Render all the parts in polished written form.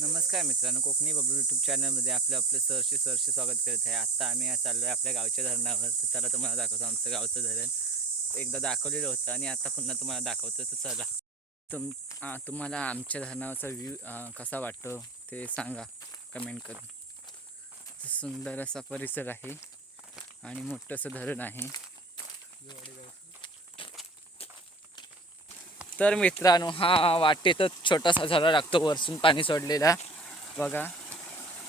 नमस्कार मित्रांनो, कोकणी बबलू यूट्यूब चॅनलमध्ये आपलं सहर्ष स्वागत करत आहे. आत्ता आम्ही चाललो आहे आपल्या गावच्या धरणावर. तर चला तुम्हाला दाखवतो आमचं गावचं धरण. एकदा दाखवलेलं होतं आणि आता पुन्हा तुम्हाला दाखवतो. तर चला तुम्हाला आमच्या धरणावरचा व्ह्यू कसा वाटतो ते सांगा कमेंट करून. सुंदर असा परिसर आहे आणि मोठंसं धरण आहे. तर मित्रांनो, हा वाटेतच छोटासा झरा लागतो वरसून पाणी सोडलेला. बघा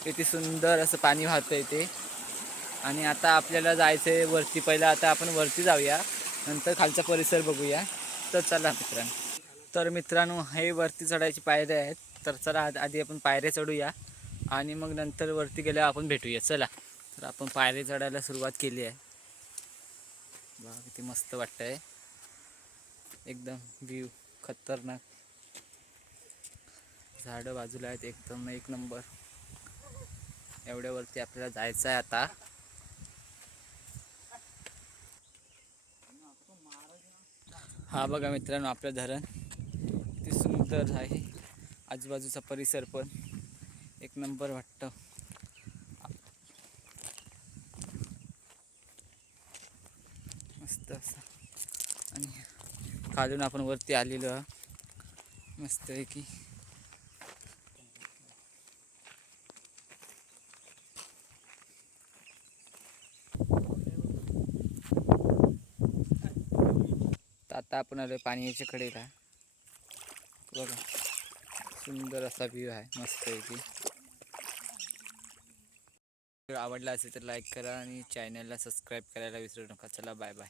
किती सुंदर असं पाणी वाहतं इथे. आणि आता आपल्याला जायचं आहे वरती. पहिला आता आपण वरती जाऊया, नंतर खालचा परिसर बघूया. तर चला मित्रांनो, हे वरती चढायची पायऱ्या आहेत. तर चला आधी आपण पायऱ्या चढूया आणि मग नंतर वरती गेल्यावर आपण भेटूया. चला, तर आपण पायऱ्या चढायला सुरुवात केली आहे. बघा किती मस्त वाटतंय, एकदम व्ह्यू खतरनाक. झाडं बाजूला आहेत, एकदम एक नंबर. एवढ्यावरती आपल्याला जायचं आहे आता. हा बघा मित्रांनो, आपलं धरण किती सुंदर आहे. आजूबाजूचा परिसर पण एक नंबर वाटतं. मस्त असं. आणि खालून आपण वरती आलेलो मस्त आहे की. आता आपण आलो पाण्याच्या कडेला. बघा सुंदर असा व्ह्यू आहे, मस्त आहे की. आवडला असेल तर लाईक करा आणि चॅनलला सबस्क्राईब करायला विसरू नका. चला, बाय बाय.